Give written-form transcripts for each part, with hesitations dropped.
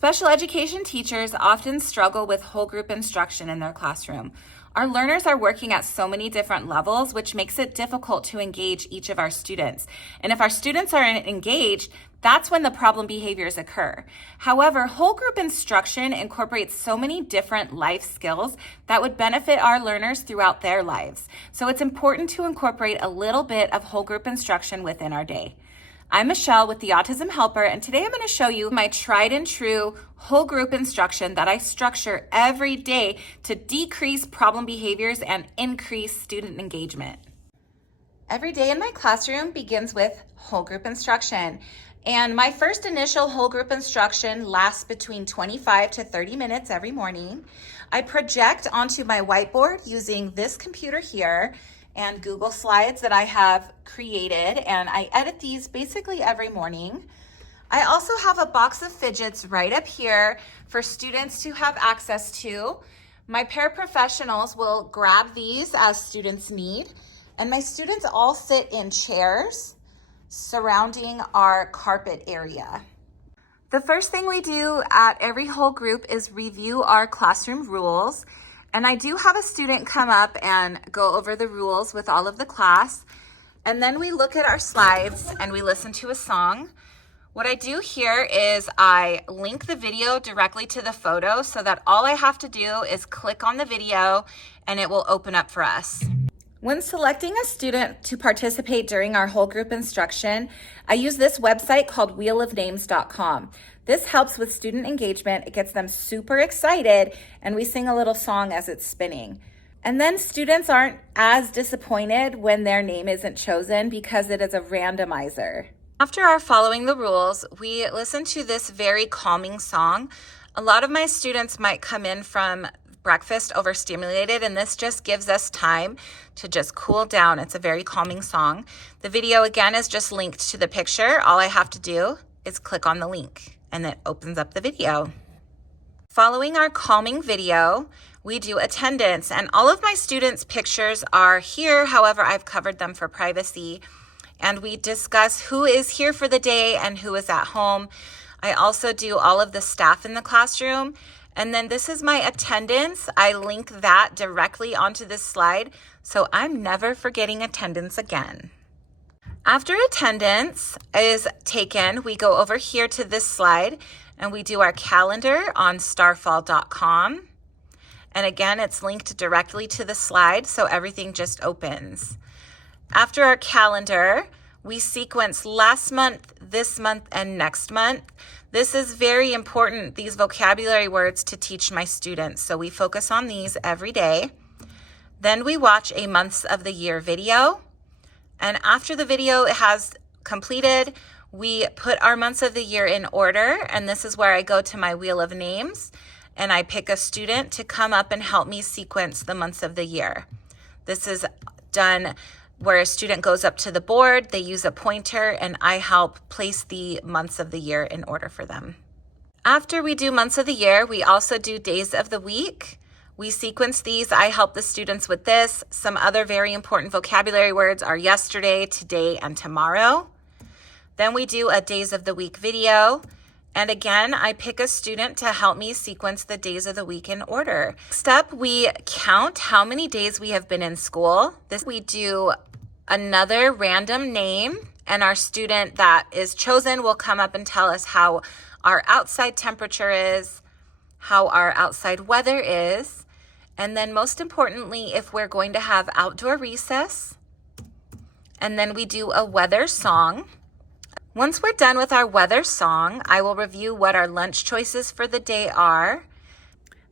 Special education teachers often struggle with whole group instruction in their classroom. Our learners are working at so many different levels, which makes it difficult to engage each of our students. And if our students aren't engaged, that's when the problem behaviors occur. However, whole group instruction incorporates so many different life skills that would benefit our learners throughout their lives. So it's important to incorporate a little bit of whole group instruction within our day. I'm Michelle with the Autism Helper, and today I'm going to show you my tried and true whole group instruction that I structure every day to decrease problem behaviors and increase student engagement. Every day in my classroom begins with whole group instruction. And my first initial whole group instruction lasts between 25 to 30 minutes every morning. I project onto my whiteboard using this computer here and Google Slides that I have created, and I edit these basically every morning. I also have a box of fidgets right up here for students to have access to. My paraprofessionals will grab these as students need, and my students all sit in chairs surrounding our carpet area. The first thing we do at every whole group is review our classroom rules. And I do have a student come up and go over the rules with all of the class. And then we look at our slides and we listen to a song. What I do here is I link the video directly to the photo so that all I have to do is click on the video and it will open up for us. When selecting a student to participate during our whole group instruction, I use this website called wheelofnames.com. This helps with student engagement. It gets them super excited, and we sing a little song as it's spinning. And then students aren't as disappointed when their name isn't chosen because it is a randomizer. After our following the rules, we listen to this very calming song. A lot of my students might come in from breakfast overstimulated, and this just gives us time to just cool down. It's a very calming song. The video again is just linked to the picture. All I have to do is click on the link and it opens up the video. Following our calming video, we do attendance, and all of my students' pictures are here. However, I've covered them for privacy, and we discuss who is here for the day and who is at home. I also do all of the staff in the classroom. And then this is my attendance. I link that directly onto this slide, so I'm never forgetting attendance again. After attendance is taken, we go over here to this slide and we do our calendar on starfall.com. And again, it's linked directly to the slide, so everything just opens. After our calendar, we sequence last month, this month, and next month. This is very important, these vocabulary words, to teach my students. So we focus on these every day. Then we watch a months of the year video. And after the video has completed, we put our months of the year in order. And this is where I go to my wheel of names and I pick a student to come up and help me sequence the months of the year. This is done where a student goes up to the board, they use a pointer, and I help place the months of the year in order for them. After we do months of the year, we also do days of the week. We sequence these. I help the students with this. Some other very important vocabulary words are yesterday, today, and tomorrow. Then we do a days of the week video. And again, I pick a student to help me sequence the days of the week in order. Next up, we count how many days we have been in school. We do another random name, and our student that is chosen will come up and tell us how our outside temperature is, how our outside weather is, and then most importantly, if we're going to have outdoor recess. And then we do a weather song. Once we're done with our weather song, I will review what our lunch choices for the day are.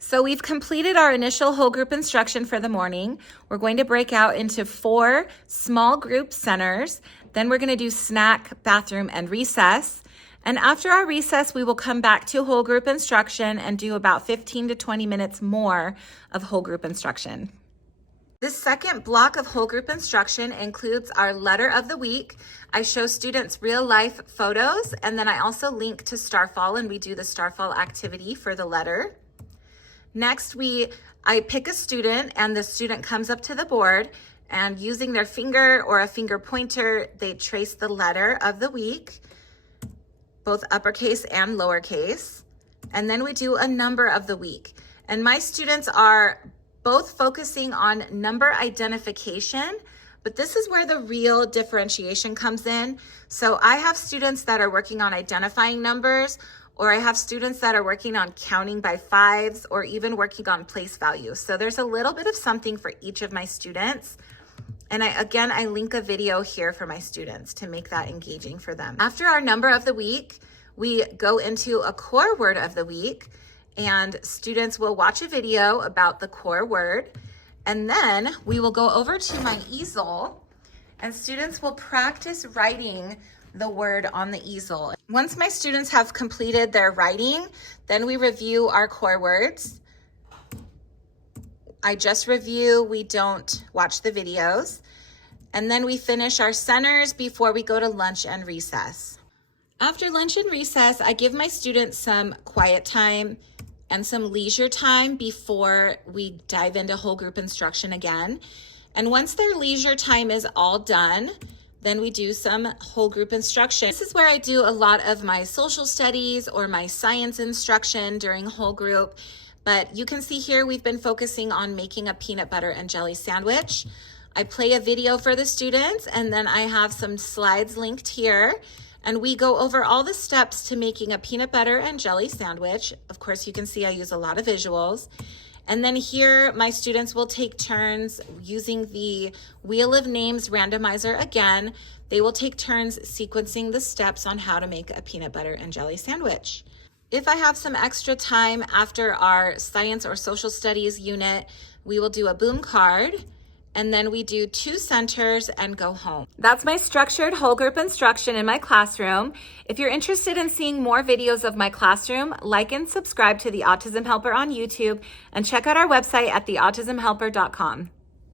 So we've completed our initial whole group instruction for the morning. We're going to break out into 4 small group centers. Then we're going to do snack, bathroom, and recess. And after our recess, we will come back to whole group instruction and do about 15 to 20 minutes more of whole group instruction. This second block of whole group instruction includes our letter of the week. I show students real life photos, and then I also link to Starfall, and we do the Starfall activity for the letter. Next, I pick a student, and the student comes up to the board, and using their finger or a finger pointer, they trace the letter of the week, both uppercase and lowercase. And then we do a number of the week. And my students are both focusing on number identification, but this is where the real differentiation comes in. So I have students that are working on identifying numbers, or I have students that are working on counting by fives, or even working on place values. So there's a little bit of something for each of my students. And I link a video here for my students to make that engaging for them. After our number of the week, we go into a core word of the week, and students will watch a video about the core word. And then we will go over to my easel, and students will practice writing the word on the easel. Once my students have completed their writing, then we review our core words. I just review, we don't watch the videos. And then we finish our centers before we go to lunch and recess. After lunch and recess, I give my students some quiet time and some leisure time before we dive into whole group instruction again. And once their leisure time is all done, then we do some whole group instruction. This is where I do a lot of my social studies or my science instruction during whole group. But you can see here, we've been focusing on making a peanut butter and jelly sandwich. I play a video for the students, and then I have some slides linked here. And we go over all the steps to making a peanut butter and jelly sandwich. Of course, you can see I use a lot of visuals. And then here, my students will take turns using the Wheel of Names randomizer again. They will take turns sequencing the steps on how to make a peanut butter and jelly sandwich. If I have some extra time after our science or social studies unit, we will do a boom card, and then we do 2 centers and go home. That's my structured whole group instruction in my classroom. If you're interested in seeing more videos of my classroom, like and subscribe to the Autism Helper on YouTube, and check out our website at theautismhelper.com.